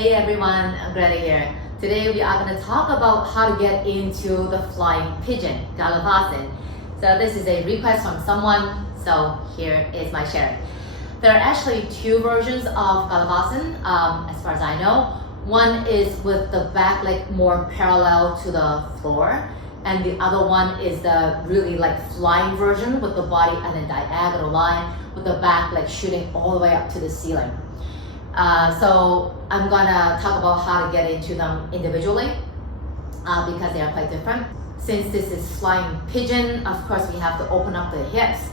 Hey everyone, Greta here. Today we are going to talk about how to get into the flying pigeon, Galavasana. So this is a request from someone, so here is my sharing. There are actually two versions of Galavasana, as far as I know. One is with the back leg more parallel to the floor, and the other one is the really like flying version with the body and a diagonal line with the back leg shooting all the way up to the ceiling. So I'm gonna talk about how to get into them individually because they are quite different. Since this is flying pigeon, of course we have to open up the hips.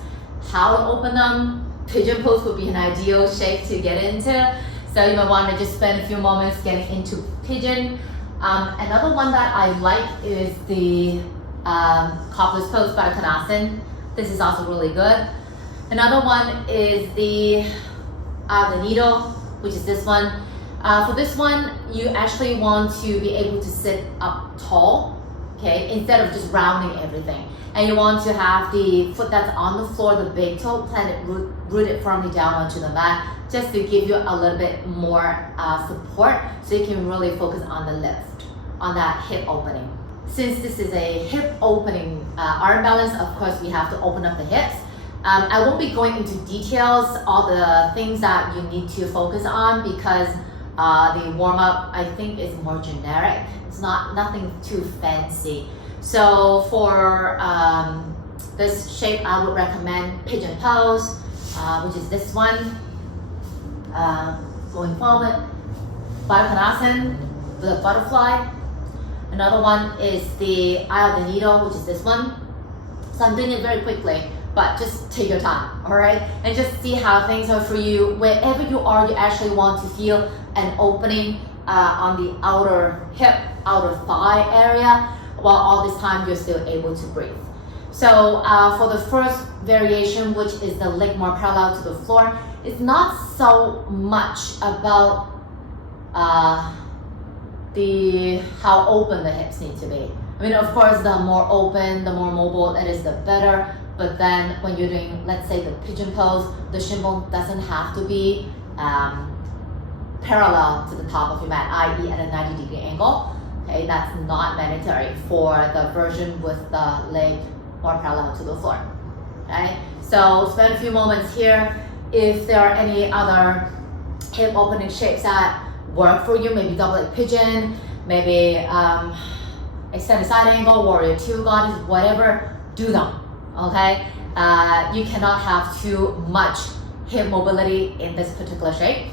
How to open them? Pigeon pose would be an ideal shape to get into. So you might want to just spend a few moments getting into pigeon. Another one that I like is the cobbler's pose by Galavasana. This is also really good. Another one is the needle, which is this one. For this one, you actually want to be able to sit up tall, okay, instead of just rounding everything. And you want to have the foot that's on the floor, the big toe, planted rooted firmly down onto the mat, just to give you a little bit more support so you can really focus on the lift, on that hip opening. Since this is a hip opening arm balance, of course we have to open up the hips. I won't be going into details, all the things that you need to focus on because the warm-up I think is more generic. It's nothing too fancy. So for this shape, I would recommend pigeon pose, which is this one. Going forward, Galavasana with a butterfly. Another one is the eye of the needle, which is this one. So I'm doing it very quickly, but just take your time, all right? And just see how things are for you. Wherever you are, you actually want to feel an opening on the outer hip, outer thigh area, while all this time you're still able to breathe. So for the first variation, which is the leg more parallel to the floor, it's not so much about how open the hips need to be. I mean, of course, the more open, the more mobile it is, the better. But then when you're doing, let's say, the pigeon pose, the shin bone doesn't have to be parallel to the top of your mat, i.e. at a 90-degree angle. Okay, that's not mandatory for the version with the leg more parallel to the floor. Okay, so spend a few moments here. If there are any other hip opening shapes that work for you, maybe double leg pigeon, maybe extended side angle, warrior two, goddess, whatever, do them. Okay, you cannot have too much hip mobility in this particular shape.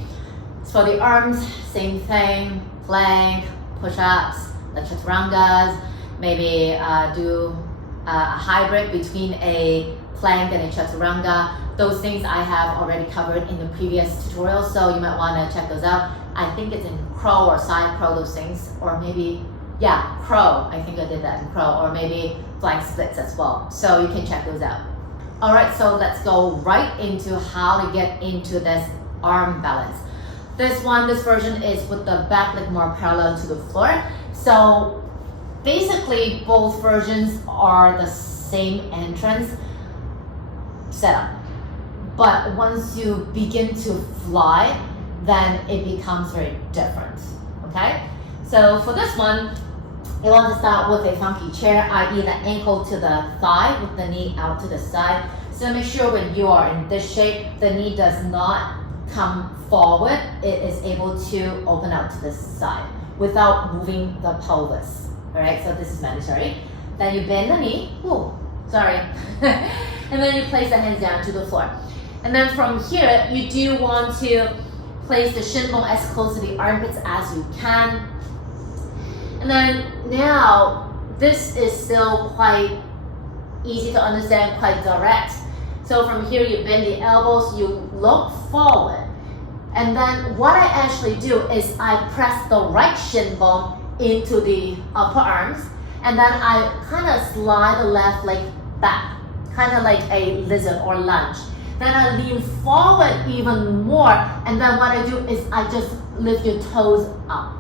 So for the arms, same thing, plank, push-ups, the chaturangas, maybe do a hybrid between a plank and a chaturanga. Those things I have already covered in the previous tutorials, so you might want to check those out. I think it's in crow or side crow, those things, or maybe, yeah, crow. I think I did that in crow, or maybe flying splits as well. So you can check those out. All right, so let's go right into how to get into this arm balance. This version is with the back leg more parallel to the floor. So basically both versions are the same entrance setup. But once you begin to fly, then it becomes very different, okay? So for this one, you want to start with a funky chair, i.e. the ankle to the thigh with the knee out to the side. So make sure when you are in this shape, the knee does not come forward. It is able to open out to the side without moving the pelvis, all right? So this is mandatory. Then you bend the knee, and then you place the hands down to the floor. And then from here, you do want to place the shin bone as close to the armpits as you can. And then now, this is still quite easy to understand, quite direct. So from here, you bend the elbows, you look forward. And then what I actually do is I press the right shin bone into the upper arms, and then I kind of slide the left leg back, kind of like a lizard or lunge. Then I lean forward even more, and then what I do is I just lift your toes up.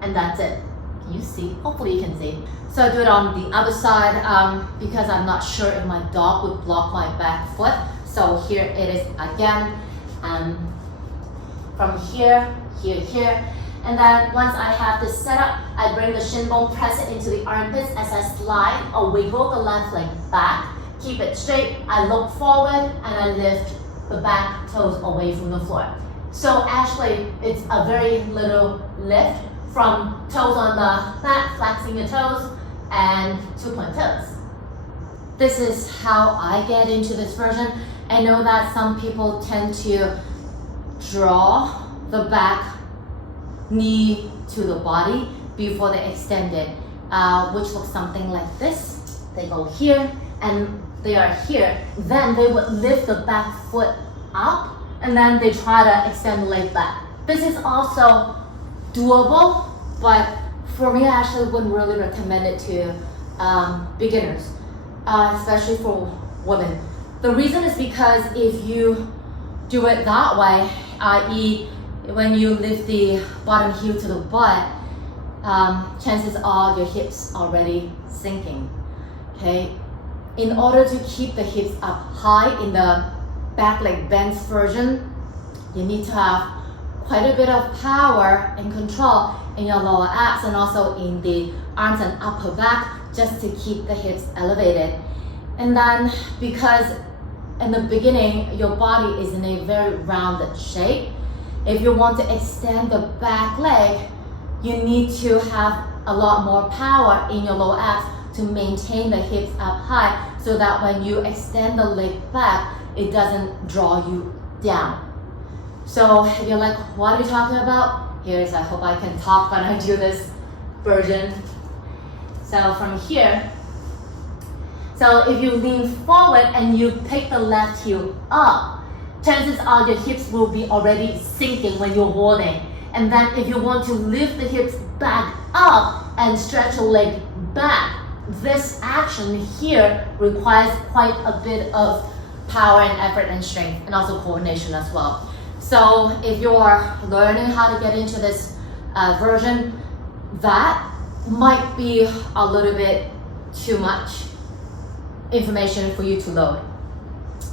And that's it. Can you see? Hopefully you can see. So I do it on the other side because I'm not sure if my dog would block my back foot. So here it is again. from here, here. And then once I have this set up, I bring the shin bone, press it into the armpits as I slide or wiggle the left leg back. Keep it straight. I look forward and I lift the back toes away from the floor. So actually, it's a very little lift from toes on the mat, flexing the toes, and 2-point toes. This is how I get into this version. I know that some people tend to draw the back knee to the body before they extend it, which looks something like this. They go here and they are here. Then they would lift the back foot up and then they try to extend the leg back. This is also doable, but for me, I actually wouldn't really recommend it to beginners, especially for women. The reason is because if you do it that way, i.e. when you lift the bottom heel to the butt, chances are your hips already sinking, okay? In order to keep the hips up high in the back leg bends version, you need to have quite a bit of power and control in your lower abs and also in the arms and upper back just to keep the hips elevated. And then because in the beginning, your body is in a very rounded shape, if you want to extend the back leg, you need to have a lot more power in your lower abs to maintain the hips up high so that when you extend the leg back, it doesn't draw you down. So if you're like, what are you talking about? Here's, I hope I can talk when I do this version. So from here, so if you lean forward and you pick the left heel up, chances are your hips will be already sinking when you're holding. And then if you want to lift the hips back up and stretch the leg back, this action here requires quite a bit of power and effort and strength and also coordination as well. So if you're learning how to get into this version, that might be a little bit too much information for you to load.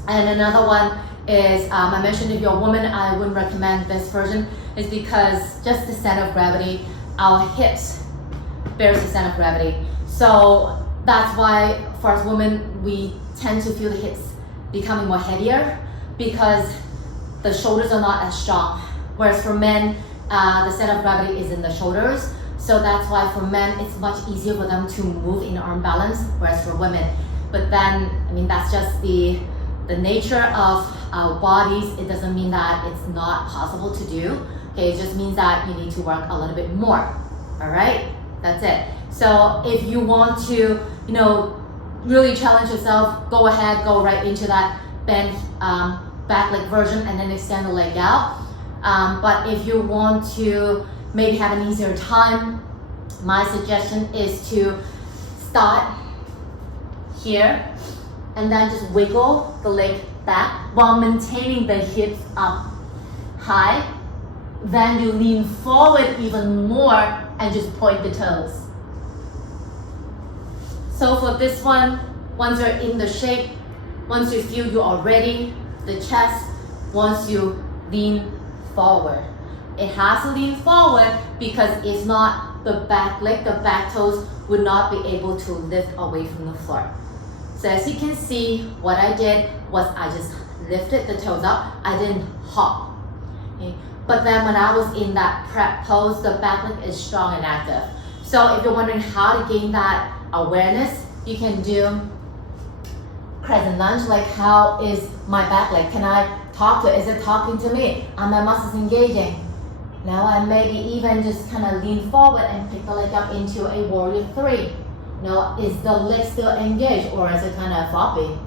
And another one is, I mentioned if you're a woman, I wouldn't recommend this version, is because just the center of gravity, our hips bears the center of gravity. So that's why for us women, we tend to feel the hips becoming more heavier because the shoulders are not as strong. Whereas for men, the center of gravity is in the shoulders. So that's why for men, it's much easier for them to move in arm balance, whereas for women. But then, I mean, that's just the nature of our bodies. It doesn't mean that it's not possible to do. Okay, it just means that you need to work a little bit more. All right, that's it. So if you want to, really challenge yourself, go ahead, go right into that bend back leg version and then extend the leg out. But if you want to maybe have an easier time, my suggestion is to start here and then just wiggle the leg back while maintaining the hips up high. Then you lean forward even more and just point the toes. So for this one, once you're in the shape, once you feel you are ready, the chest, once you lean forward. It has to lean forward because if not, the back leg, the back toes would not be able to lift away from the floor. So as you can see, what I did was I just lifted the toes up. I didn't hop. Okay? But then when I was in that prep pose, the back leg is strong and active. So if you're wondering how to gain that awareness, you can do crescent lunge, like how is my back leg? Can I talk to it? Is it talking to me? Are my muscles engaging? Now I maybe even just kind of lean forward and pick the leg up into a warrior 3. Is the leg still engaged or is it kind of floppy?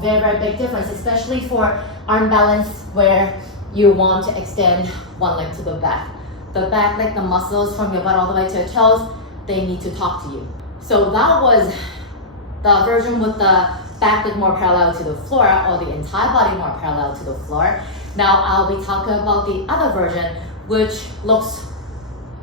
Very, very big difference, especially for arm balance where you want to extend one leg to the back. The back leg, the muscles from your butt all the way to your toes, they need to talk to you. So that was the version with the back leg more parallel to the floor or the entire body more parallel to the floor. Now I'll be talking about the other version, which looks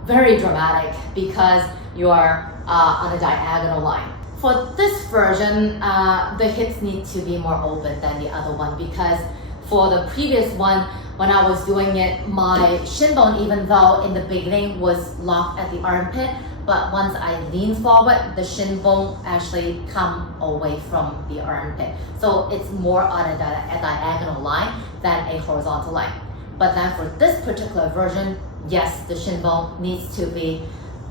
very dramatic because you are on a diagonal line. For this version, the hips need to be more open than the other one because For the previous one, when I was doing it, my shin bone, even though in the beginning was locked at the armpit, but once I lean forward, the shin bone actually come away from the armpit. So it's more on a diagonal line than a horizontal line. But then for this particular version, yes, the shin bone needs to be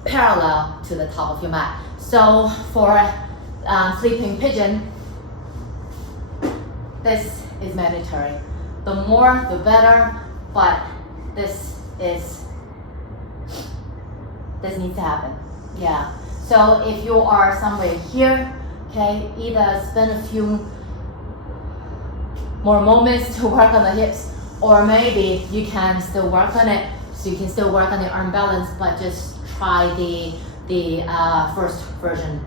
parallel to the top of your mat. So for sleeping pigeon, this is mandatory. The more, the better, but this needs to happen. Yeah. So if you are somewhere here, okay, either spend a few more moments to work on the hips, or maybe you can still work on it. So you can still work on the arm balance, but just try the first version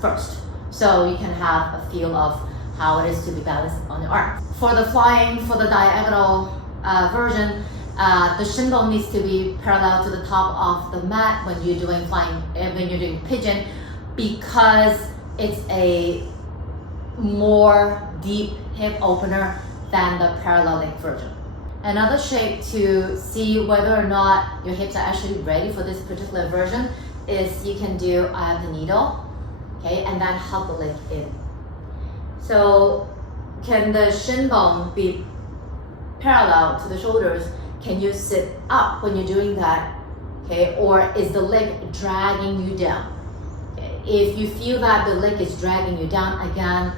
first, so you can have a feel of how it is to be balanced on the arm. For the flying, for the diagonal version, the shin bone needs to be parallel to the top of the mat when you're doing flying, when you're doing pigeon, because it's a more deep hip opener than the parallel leg version. Another shape to see whether or not your hips are actually ready for this particular version is you can do the needle, okay, and then hug the leg in. So can the shin bone be parallel to the shoulders? Can you sit up when you're doing that? Okay, or is the leg dragging you down? Okay. If you feel that the leg is dragging you down, again,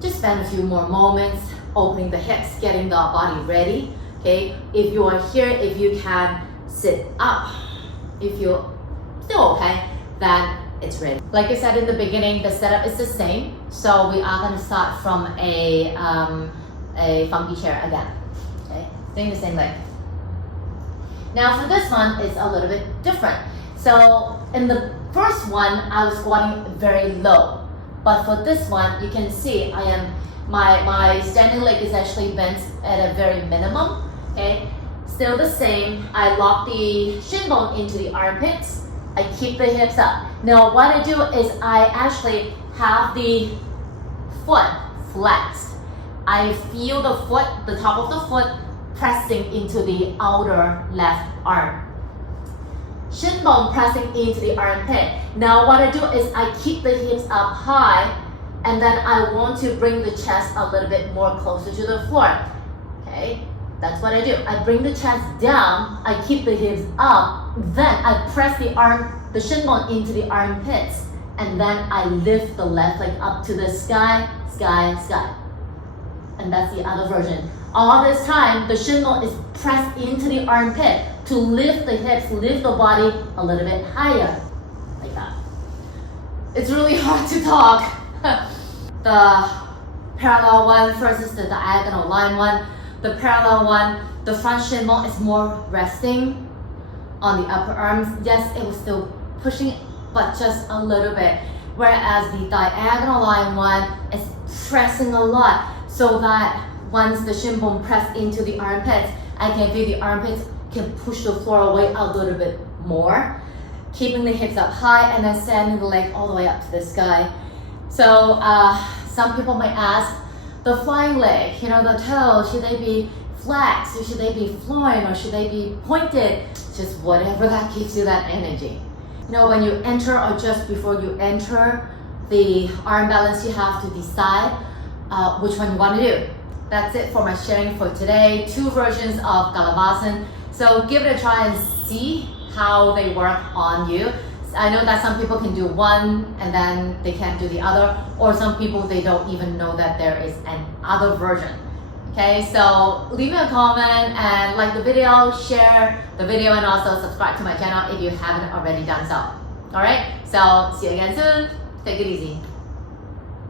just spend a few more moments opening the hips, getting the body ready. Okay, if you are here, if you can sit up, if you're still okay, then it's ready. Like I said in the beginning, the setup is the same. So we are going to start from a funky chair again. Okay, doing the same leg. Now for this one, it's a little bit different. So in the first one, I was squatting very low, but for this one, you can see I am my standing leg is actually bent at a very minimum. Okay, still the same. I lock the shin bone into the armpits. I keep the hips up. Now what I do is I actually have the foot flexed. I feel the foot, the top of the foot pressing into the outer left arm. Shin bone pressing into the armpit. Now what I do is I keep the hips up high, and then I want to bring the chest a little bit more closer to the floor. Okay, that's what I do. I bring the chest down, I keep the hips up, then I press the shin bone into the armpits, and then I lift the left leg up to the sky, sky, sky. And that's the other version. All this time, the shin bone is pressed into the armpit to lift the hips, lift the body a little bit higher, like that. It's really hard to talk. The parallel one versus the diagonal line one. The parallel one, the front shin bone is more resting on the upper arms. Yes, it was still pushing, but just a little bit. Whereas the diagonal line one is pressing a lot, so that once the shin bone pressed into the armpits, I can feel the armpits can push the floor away a little bit more, keeping the hips up high and then sending the leg all the way up to the sky. So some people might ask, the flying leg, the toes, should they be flexed, or should they be flowing, or should they be pointed? Just whatever that gives you that energy. When you enter or just before you enter the arm balance, you have to decide which one you want to do. That's it for my sharing for today. 2 versions of Galavasana. So give it a try and see how they work on you. I know that some people can do one and then they can't do the other, or some people, they don't even know that there is an other version. Okay, so leave me a comment and like the video, share the video, and also subscribe to my channel if you haven't already done so. Alright, so see you again soon. Take it easy.